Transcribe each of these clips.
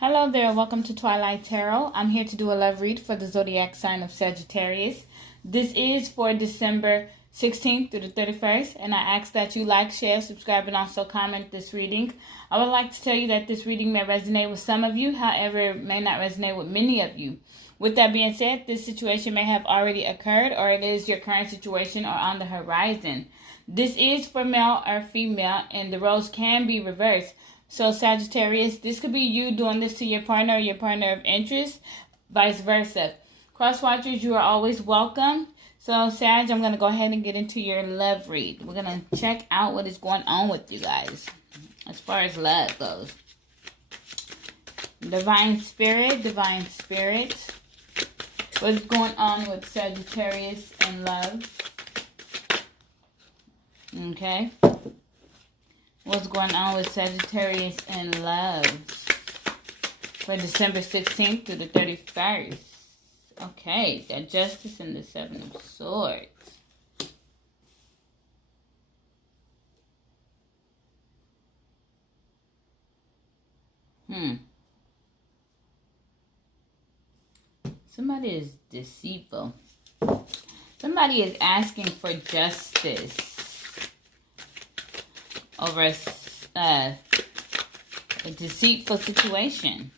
Hello there, welcome to Twilight Tarot. I'm here to do a love read for the zodiac sign of Sagittarius. This is for December 16th through the 31st, and I ask that you like, share, subscribe, and also comment this reading. I would like to tell you that this reading may resonate with some of you, however, it may not resonate with many of you. With that being said, this situation may have already occurred, or it is your current situation or on the horizon. This is for male or female, and the roles can be reversed. So Sagittarius, this could be you doing this to your partner or your partner of interest, vice versa. Cross watchers, you are always welcome. So Sag, I'm going to go ahead and get into your love read. We're going to check out what is going on with you guys as far as love goes. Divine Spirit. What's going on with Sagittarius and love? Okay. What's going on with Sagittarius and love for December 16th through the 31st? Okay, got Justice and the Seven of Swords. Somebody is deceitful. Somebody is asking for justice over a deceitful situation.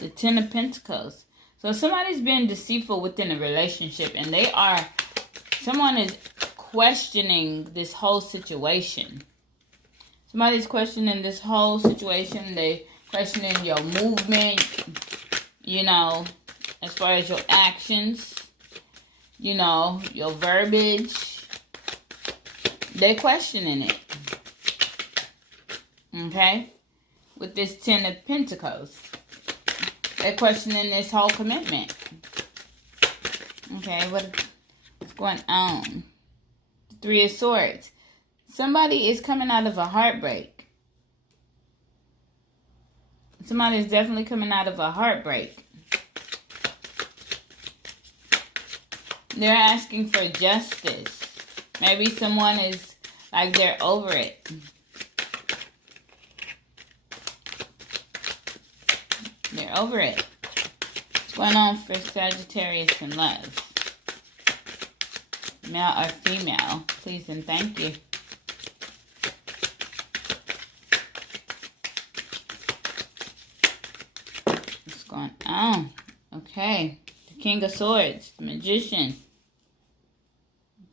The Ten of Pentacles. So somebody's been deceitful within a relationship, and someone is questioning this whole situation. Somebody's questioning this whole situation. They questioning your movement, as far as your actions, your verbiage. They're questioning it. Okay? With this Ten of Pentacles. They're questioning this whole commitment. Okay, what's going on? The Three of Swords. Somebody is coming out of a heartbreak. Somebody is definitely coming out of a heartbreak. They're asking for justice. Maybe someone is like they're over it. They're over it. What's going on for Sagittarius in love? Male or female? Please and thank you. What's going on? Okay. The King of Swords. The Magician.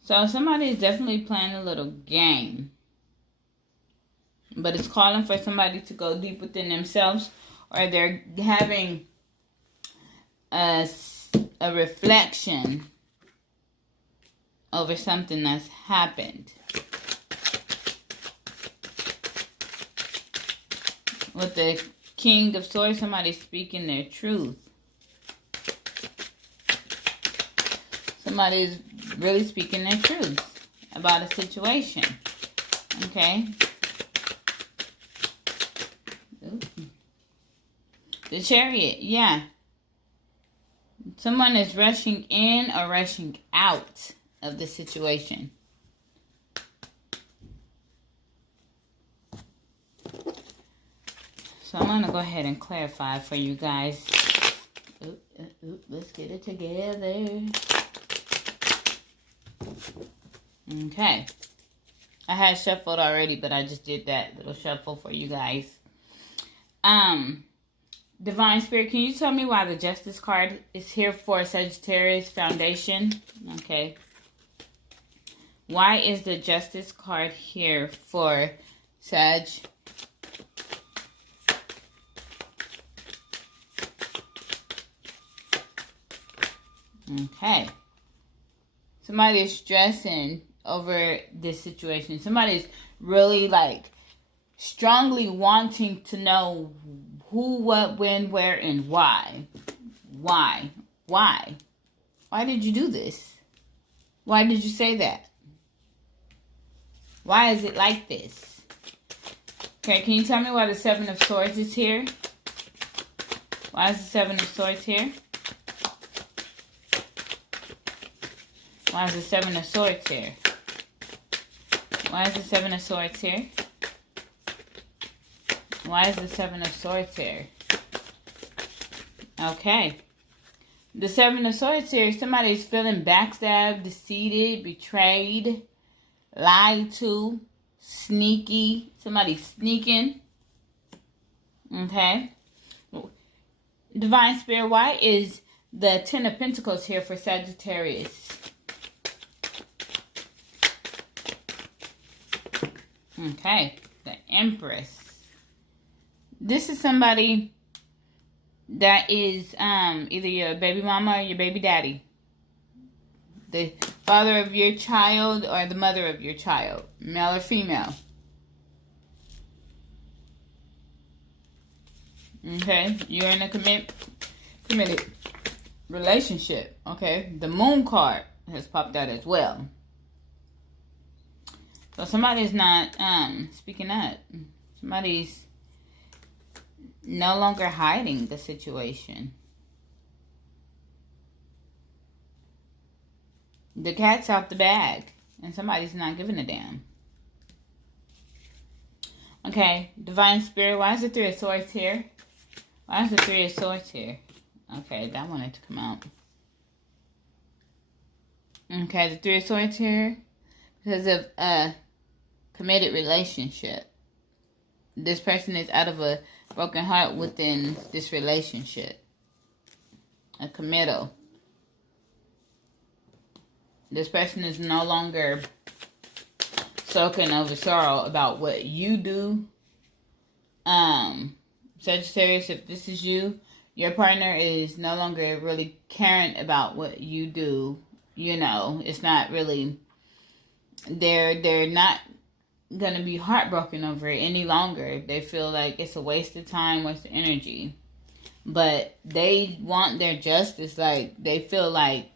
So somebody is definitely playing a little game. But it's calling for somebody to go deep within themselves. Or they're having a reflection over something that's happened. With the King of Swords, somebody's speaking their truth. Somebody's really speaking their truth about a situation. Okay. Ooh. The Chariot, yeah. Someone is rushing in or rushing out of the situation. So I'm going to go ahead and clarify for you guys. Let's get it together. Okay. I had shuffled already, but I just did that little shuffle for you guys. Divine Spirit, can you tell me why the Justice card is here for Sagittarius Foundation? Okay. Why is the Justice card here for Sag? Okay. Somebody is stressing over this situation. Somebody's really strongly wanting to know who, what, when, where, and why. Why? Why? Why did you do this? Why did you say that? Why is it like this? Okay, can you tell me why the Seven of Swords is here? Why is the Seven of Swords here? Why is the Seven of Swords here? Why is the Seven of Swords here? Why is the Seven of Swords here? Okay. The Seven of Swords here, somebody's feeling backstabbed, deceived, betrayed, lied to, sneaky. Somebody's sneaking. Okay. Divine Spirit, why is the Ten of Pentacles here for Sagittarius? Okay. The Empress. This is somebody that is either your baby mama or your baby daddy. The father of your child or the mother of your child. Male or female. Okay. You're in a committed relationship. Okay. The Moon card has popped out as well. So somebody's not speaking up. Somebody's no longer hiding the situation. The cat's out the bag. And somebody's not giving a damn. Okay. Divine Spirit. Why is the Three of Swords here? Why is the Three of Swords here? Okay. That wanted to come out. Okay. The Three of Swords here. Because of a committed relationship. This person is out of a broken heart within this relationship. A committal. This person is no longer soaking over sorrow about what you do. Sagittarius, if this is you, your partner is no longer really caring about what you do. You know, it's not really, they're not going to be heartbroken over it any longer. They feel like it's a waste of time, waste of energy. But they want their justice. Like, they feel like,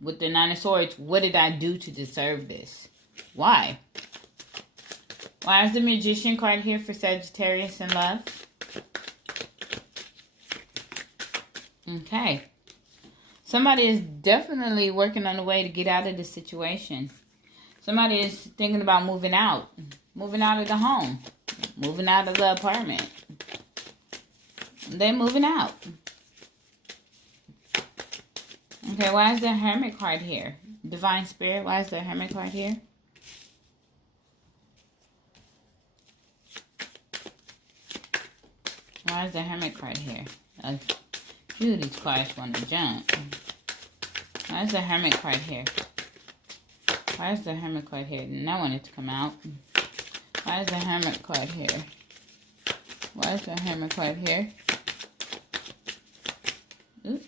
with the Nine of Swords, what did I do to deserve this? Why? Why is the Magician card here for Sagittarius in love? Okay. Somebody is definitely working on a way to get out of this situation. Somebody is thinking about moving out. Moving out of the home. Moving out of the apartment. They're moving out. Okay, why is the Hermit card here? Divine Spirit, why is the Hermit card here? Why is the Hermit card here? A few of these cards want to jump. Why is the Hermit card here? Why is the Hermit card here? And I want it to come out. Why is the Hermit card here? Why is the Hermit card here? Oops.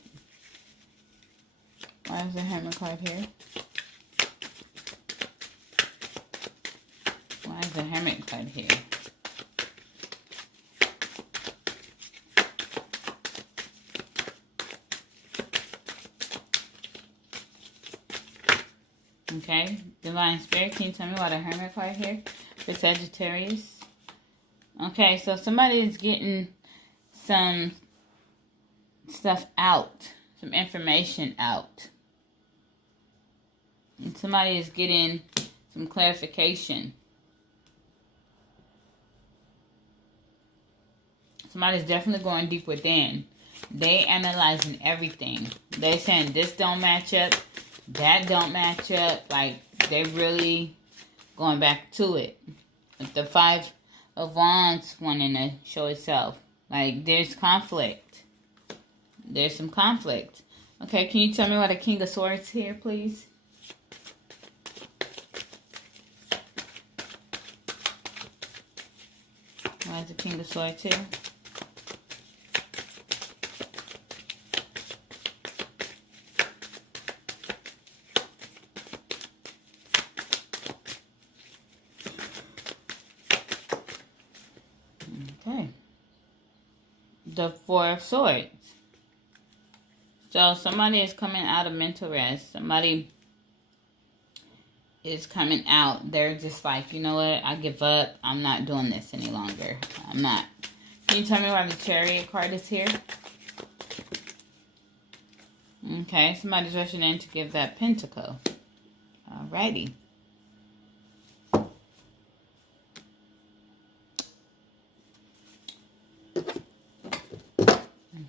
Why is the Hermit card here? Why is the Hermit card here? Okay, Divine Spirit, can you tell me why the Hermit card here for Sagittarius? Okay, so somebody is getting some stuff out, some information out. And somebody is getting some clarification. Somebody's definitely going deep within. They analyzing everything. They saying this don't match up, that don't match up. Like, they really going back to it. Like the Five of Wands wanting to show itself. Like, there's conflict. There's some conflict. Okay, can you tell me why the King of Swords here, please? Why is the King of Swords here? Okay. The Four of Swords. So somebody is coming out of mental rest. Somebody is coming out. They're just like, you know what? I give up. I'm not doing this any longer. I'm not. Can you tell me why the Chariot card is here? Okay. Somebody's rushing in to give that Pentacle. Alrighty.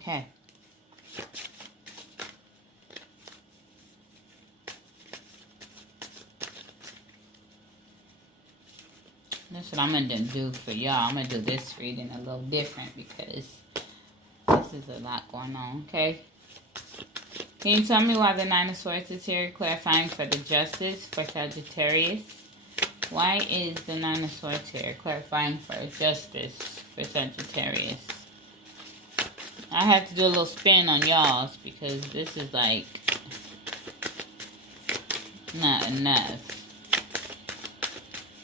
Okay. That's what I'm going to do for y'all. I'm going to do this reading a little different because this is a lot going on, okay? Can you tell me why the Nine of Swords is here, clarifying for the Justice for Sagittarius? Why is the Nine of Swords here, clarifying for Justice for Sagittarius? I have to do a little spin on y'all's because this is like not enough.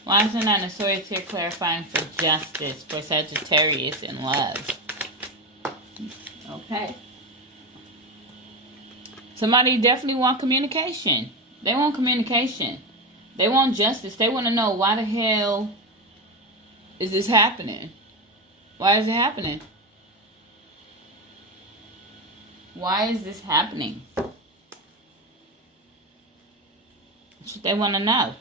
Why is the Nine of Swords here, clarifying for Justice for Sagittarius in love? Okay. Somebody definitely want communication. They want communication. They want justice. They want to know why the hell is this happening? Why is it happening? Why is this happening? That's what they want to know.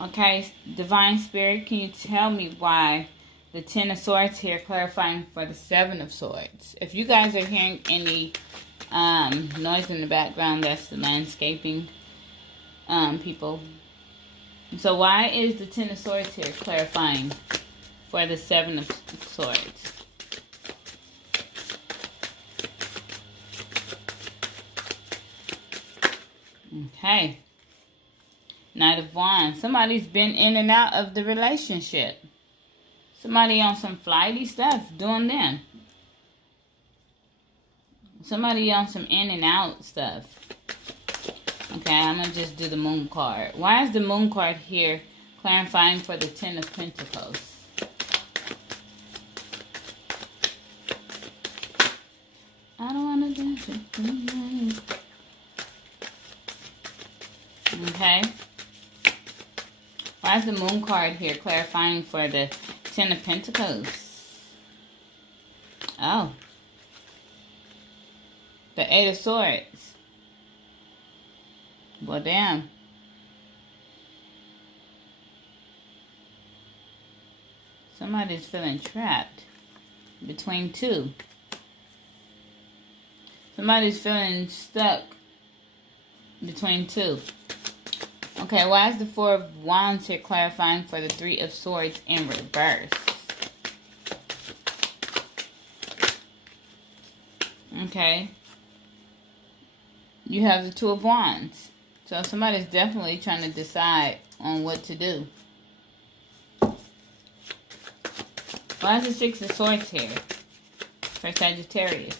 Okay, Divine Spirit, can you tell me why the Ten of Swords here, clarifying for the Seven of Swords? If you guys are hearing any noise in the background, that's the landscaping people. So why is the Ten of Swords here, clarifying for the Seven of Swords? Okay. Knight of Wands. Somebody's been in and out of the relationship. Somebody on some flighty stuff doing them. Somebody on some in and out stuff. Okay, I'm going to just do the Moon card. Why is the Moon card here, clarifying for the Ten of Pentacles? I don't want to dance with you. Okay. Why is the Moon card here, clarifying for the Ten of Pentacles? Oh. The Eight of Swords. Well, damn. Somebody's feeling trapped between two. Somebody's feeling stuck between two. Okay, why is the Four of Wands here, clarifying for the Three of Swords in reverse? Okay. You have the Two of Wands. So somebody's definitely trying to decide on what to do. Why is the Six of Swords here for Sagittarius?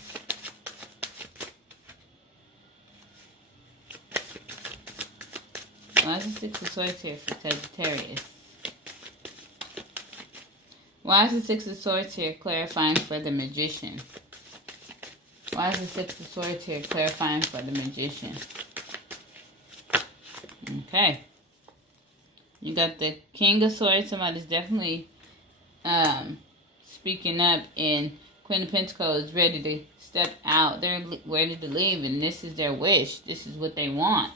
Why is the Six of Swords here for Sagittarius? Why is the Six of Swords here, clarifying for the Magician? Why is the Six of Swords here, clarifying for the Magician? Okay. You got the King of Swords. Somebody's definitely speaking up, and Queen of Pentacles is ready to step out. They're ready to leave, and this is their wish. This is what they want.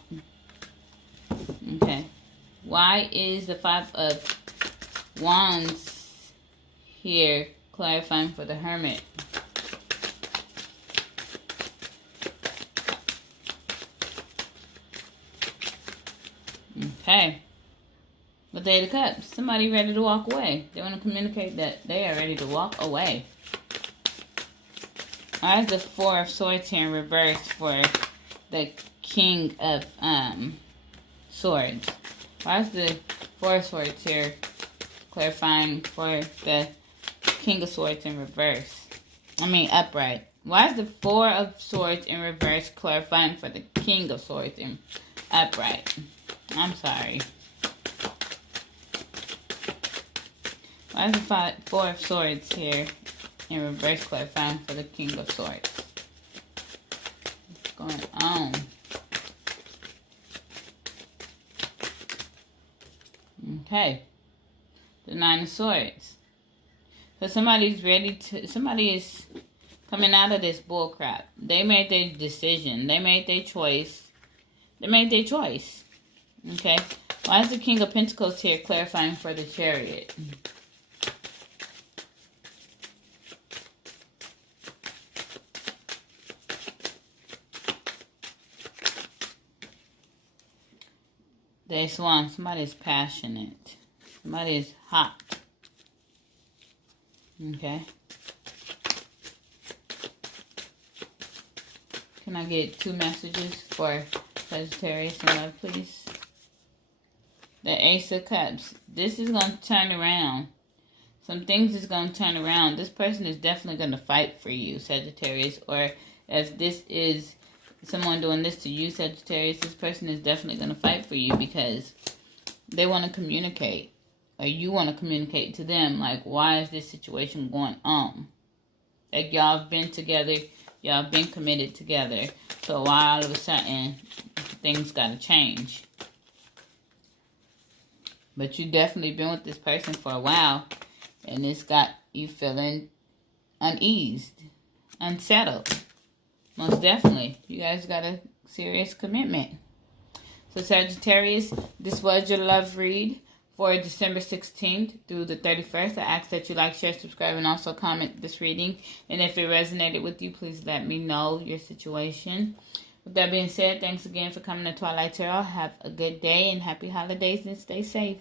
Okay. Why is the Five of Wands here, clarifying for the Hermit? Okay. But the Eight of Cups. Somebody ready to walk away. They want to communicate that they are ready to walk away. Why is the Four of Swords here in reverse for the King of Swords? Why is the Four of Swords here, clarifying for the King of Swords in reverse? Upright. Why is the Four of Swords in reverse, clarifying for the King of Swords in upright? I'm sorry. Why is the Four of Swords here in reverse, clarifying for the King of Swords? What's going on? Okay. The Nine of Swords. So somebody is coming out of this bullcrap. They made their decision. They made their choice. Okay. Why is the King of Pentacles here, clarifying for the Chariot? There's one. Somebody's passionate. Somebody's hot. Okay. Can I get 2 messages for Sagittarius in love, please? The Ace of Cups. This is going to turn around. Some things is going to turn around. This person is definitely going to fight for you, Sagittarius. Or if this is someone doing this to you, Sagittarius, this person is definitely going to fight for you because they want to communicate. Or you want to communicate to them, like, why is this situation going on? Like, y'all have been together. Y'all have been committed together. So why all of a sudden things got to change? But you definitely been with this person for a while. And it's got you feeling uneased, unsettled. Most definitely. You guys got a serious commitment. So Sagittarius, this was your love read for December 16th through the 31st. I ask that you like, share, subscribe, and also comment this reading. And if it resonated with you, please let me know your situation. With that being said, thanks again for coming to Twilight Tarot. Have a good day and happy holidays and stay safe.